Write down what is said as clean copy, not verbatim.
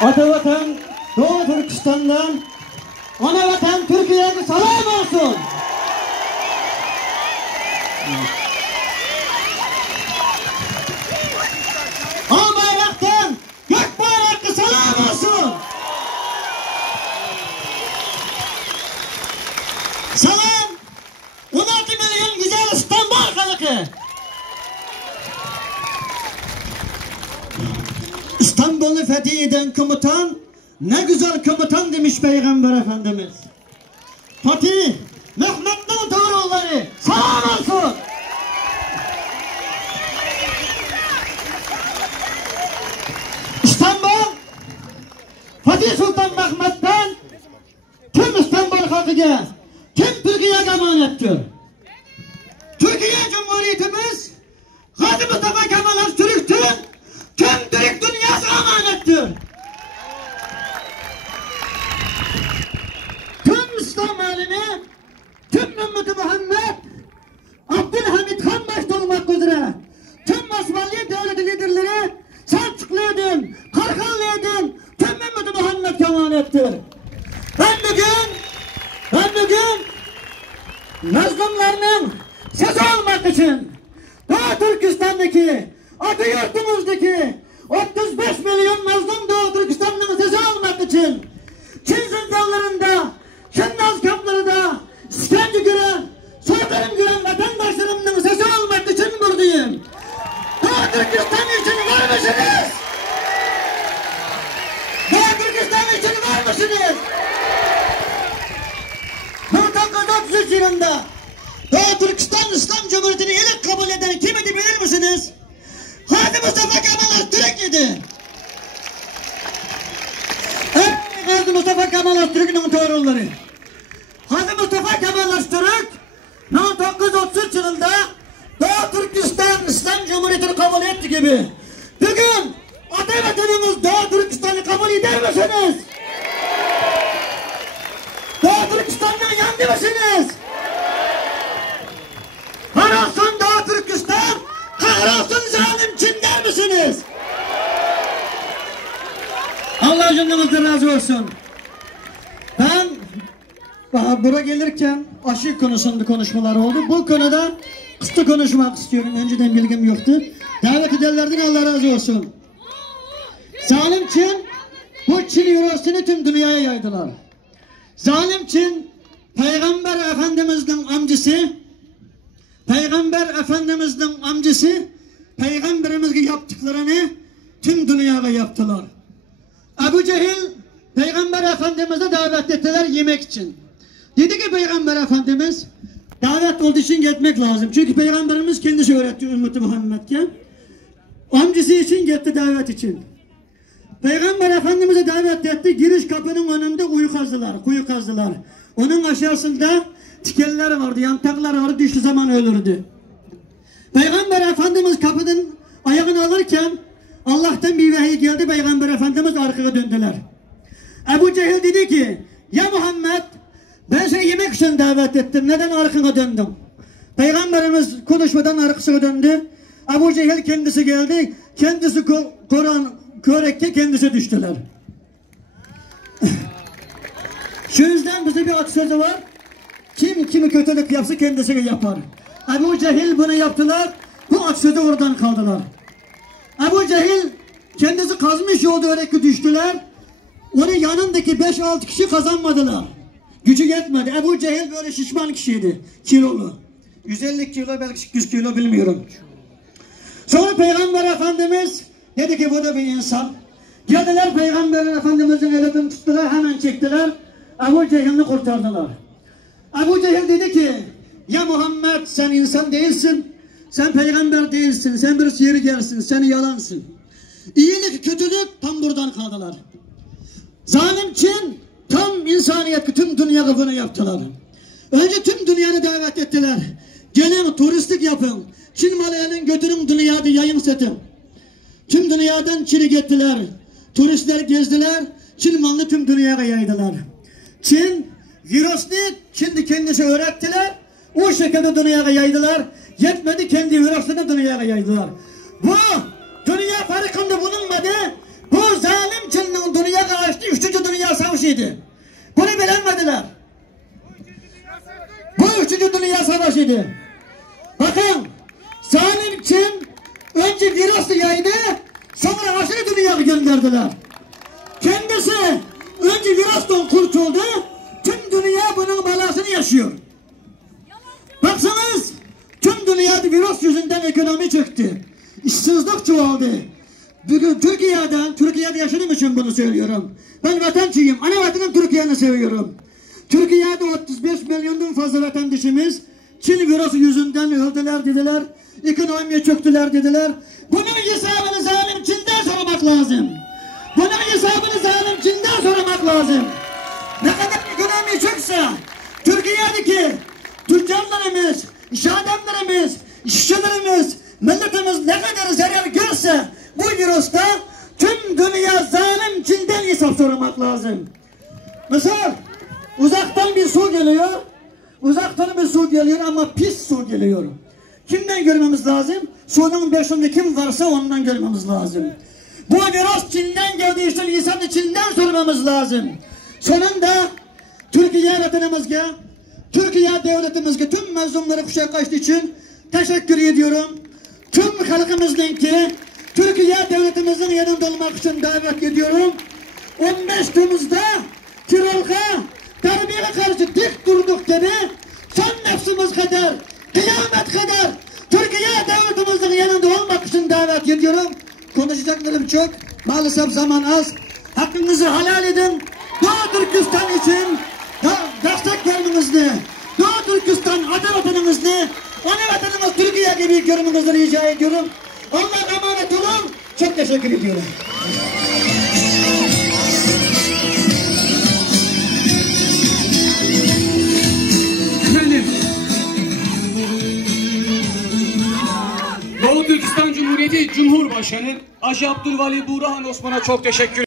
Ata vatan Doğu Türkistan'dan, ana vatan Türkiye'ye selam olsun. Al bayraktan gök bayraklı selam olsun. Selam 16 milyon güzel İstanbul halkı. İstanbul'u fethi eden komutan, ne güzel komutan demiş Peygamber Efendimiz. Fatih Mehmet'in doğruları selam olsun. İstanbul Fatih Sultan Mehmet'ten tüm İstanbul halkıya, tüm Türkiye'ye emanettir. Türkiye Cumhuriyetimiz Gazi Mustafa Kemal Atatürk'ün tüm Türk dünyası emanettir. Tüm İslam alemi, tüm ümmeti Muhammed, Abdülhamid Han başta olmak üzere tüm Osmanlı devleti liderleri, Selçuklu'ydun, Karkallı'ydun, tüm ümmeti Muhammed emanettir. Ben bugün mazlumlarının sesi olmak için Doğu Türkistan'daki, adı yurtumuzdaki 35 milyon mazlum Doğu Türkistan'ın sesi olmak için Çin zindanlarında, Şendaz kamplarında işkence gören, soykırım gören vatandaşlarımın sesi olmak için buradayım. Doğu Türkistan için var mısınız? Doğu Türkistan için var mısınız? 1933 yılında Doğu Türkistan İslam Cumhuriyeti'ni ilk kabul eden kim idi bilir misiniz? Gazi Mustafa Kemal Atatürk'ydi. Gazi Mustafa Kemal Atatürk'ün torunları. Gazi Mustafa Kemal Atatürk 1933 yılında Doğu Türkistan İslam Cumhuriyeti'ni kabul etti gibi. Bugün Atatürk'ümüz Doğu Türkistan'ı kabul eder misiniz? Doğu Türkistan'dan yandı mısınız? Kahrolsun Doğu Türkistan, kahrolsun zalim Çin der misiniz? Allah cümlemizden razı olsun. Ben buraya gelirken aşı konusunda konuşmalar oldu. Bu konuda kısa konuşmak istiyorum. Önceden bilgim yoktu. Davet edenlerden Allah razı olsun. Zalim Çin bu Çin yöresini tüm dünyaya yaydılar. Zalim Çin Peygamber Efendimiz'in amcası Peygamberimizin yaptıklarını tüm dünyaya yaptılar. Ebu Cehil Peygamber Efendimiz'e davet ettiler yemek için. Dedi ki Peygamber Efendimiz davet olduğu için gitmek lazım. Çünkü Peygamberimiz kendisi öğretti ümmeti Muhammed'e. Amcası için gitti davet için. Peygamber Efendimiz'e davet etti. Giriş kapının önünde kuyu kazdılar. Onun aşağısında tikerler vardı, yantaklar vardı, düştüğü zaman ölürdü. Peygamber Efendimiz kapının ayağını alırken Allah'tan bir vahiy geldi, Peygamber Efendimiz arkaya döndüler. Ebu Cehil dedi ki, ya Muhammed ben seni yemek için davet ettim, neden arkana döndün? Peygamberimiz konuşmadan arkasına döndü. Ebu Cehil kendisi geldi, kendisi Kur'an körekte kendisi düştüler. Şu yüzden bize bir atasözü var. Kim kimi kötülük yapsa kendisi yapar. Ebu Cehil bunu yaptılar. Bu atasözü oradan kaldılar. Ebu Cehil kendisi kazmış yolda öyle düştüler. Onun yanındaki 5-6 kişi kazanmadılar. Gücü yetmedi. Ebu Cehil böyle şişman kişiydi. Kilolu. 150 kilo belki 100 kilo bilmiyorum. Sonra Peygamber Efendimiz dedi ki bu da bir insan. Geldiler Peygamber Efendimiz'in elinden tuttular, hemen çektiler. Ebu Cehil'i kurtardılar. Ebu Cehil dedi ki ya Muhammed sen insan değilsin. Sen peygamber değilsin. Sen bir yeri gelsin. Sen yalansın. İyilik kötülük tam buradan kaldılar. Zalim Çin tam insaniyet tüm dünya bunu yaptılar. Önce tüm dünyanı davet ettiler. Gelin turistik yapın. Çin malını götürün dünyada yayın satın. Tüm dünyadan Çin'i gettiler. Turistler gezdiler. Çin malını tüm dünyaya yaydılar. Çin virüsünü Çin'de kendisi öğrettiler. O şekilde dünyaya yaydılar. Yetmedi kendi virüsünü dünyaya yaydılar. Bu tarihinde bulunmadı. Bu zalim Çin'in dünya karşı 3. Dünya Savaşı'ydı. Bunu bilemediler. Bu 3. Dünya Savaşı'ydı. Bakın, zalim Çin önce virüsü yaydı, sonra aşırı dünyayı gönderdiler. Kendisi önce virüsten kurtuldu, tüm dünya bunun belasını yaşıyor. Baksanız, tüm dünyada virüs yüzünden ekonomi çöktü. İşsizlik çoğaldı. Bugün Türkiye'de yaşadığım için bunu söylüyorum. Ben vatandaşıyım, ana vatanım Türkiye'ni seviyorum. Türkiye'de 35 milyondan fazla vatandaşımız Çin virüsü yüzünden öldüler dediler. Ekonomiye çöktüler dediler. Bunun hesabını zalim Çin'den sormak lazım. Bunun hesabını zalim Çin'den sormak lazım. Ne kadar ekonomi çökse Türkiye'deki tüccarlarımız, iş adamlarımız, işçilerimiz, milletimiz ne kadar zarar görse bu virüste tüm dünya zalim Çin'den hesap sormak lazım. Mesela uzaktan bir su geliyor. Uzaktan bir su geliyor ama pis su geliyor. Kimden görmemiz lazım? Suyun başında kim varsa ondan görmemiz lazım. Bu virüs Çin'den geldiği için insanı Çin'den sormamız lazım. Sonunda Türkiye vatanımızga, Türkiye devletimizge tüm mazlumları kuşak açtığı için teşekkür ediyorum. Tüm halkımızdan ki Türkiye devletimizin yanında olmak için davet ediyorum. 15 Temmuz'da terörge, darbeye karşı dik durduk gibi son nefsimiz kadar, kıyamet kadar Türkiye devletimizin yanında olmak için davet ediyorum. Konuşacaklarım çok, maalesef zaman az. Hakkınızı helal edin. Doğu Türkistan için destek vermenizi, Doğu Türkistan adı vatanımızı, ana vatanımız Türkiye gibi görmenizi rica ediyorum. Allah'a emanet olun. Çok teşekkür ediyorum. Efendim, Doğu Türkistan Cumhuriyeti Cumhurbaşkanı Hacı Abdülvali Burhan Osman'a çok teşekkür ederim.